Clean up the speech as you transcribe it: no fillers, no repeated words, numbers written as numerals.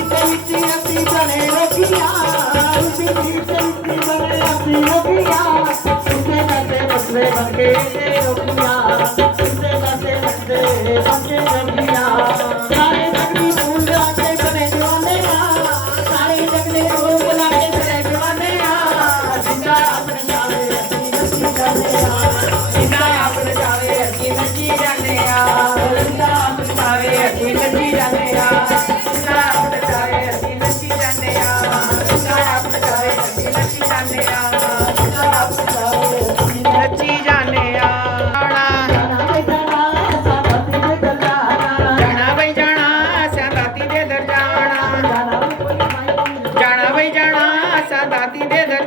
ਅਸੀਂ ਬਣੇ ਰੋਗੀਆਂ ਰੁੱਤੀ ਪੀੜ ਵਿੱਚ ਬਣੇ ਅਸੀਂ ਰੋਗੀਆਂ ਸੁੱਤੇ ਕਰਦੇ ਬਸਵੇ ਬਣ ਕੇ ਰੋਗੀਆਂ ਸੁੱਤੇ ਕਰਦੇ ਬਸਵੇ ਬਣ ਕੇ ਰੋਗੀਆਂ ਸਾਰੇ ਜਗਨੀ ਫੂਲ ਲਾ ਕੇ ਬਣੇ ਜਵਾਨੇ ਸਾਰੇ ਜਗਨੇ ਫੂਲ ਲਾ ਕੇ ਬਣੇ ਜਵਾਨੇ ਜਿੰਦਾ ਆਪਣੇ ਜਾਵੇ ਅਸੀਂ ਨੱਚੀ ਜਾਂਦੇ ਜਿੰਦਾ ਆਪਣੇ ਜਾਵੇ ਅਸੀਂ ਨੱਚੀ ਜਾਂਦੇ ਜਿੰਦਾ ਆਪਣੇ ਜਾਵੇ ਅਸੀਂ ਨੱਚੀ ਜਾਂਦੇ ਜਿੰਦਾ ਆਪਣੇ ਜਾਵੇ ਅਸੀਂ ਨੱਚੀ ਜਾਂਦੇ ਜਿੰਦਾ ਆਪਣੇ ਜਾਵੇ ਅਸੀਂ ਨੱਚੀ ਜਾਂਦੇ ਜਿੰਦਾ ਆਪਣੇ ਜਾਵੇ ਅਸੀਂ ਨੱਚੀ ਜਾਂਦੇ ਜਾਣਾ ਬਈ ਜਾਣਾ ਸਾਦਾਤੀ ਦੇ ਦਰ ਜਾਣਾ ਜਾਣਾ ਬਈ ਜਾਣਾ ਸਾਦਾਤੀ ਦੇ ਦਰ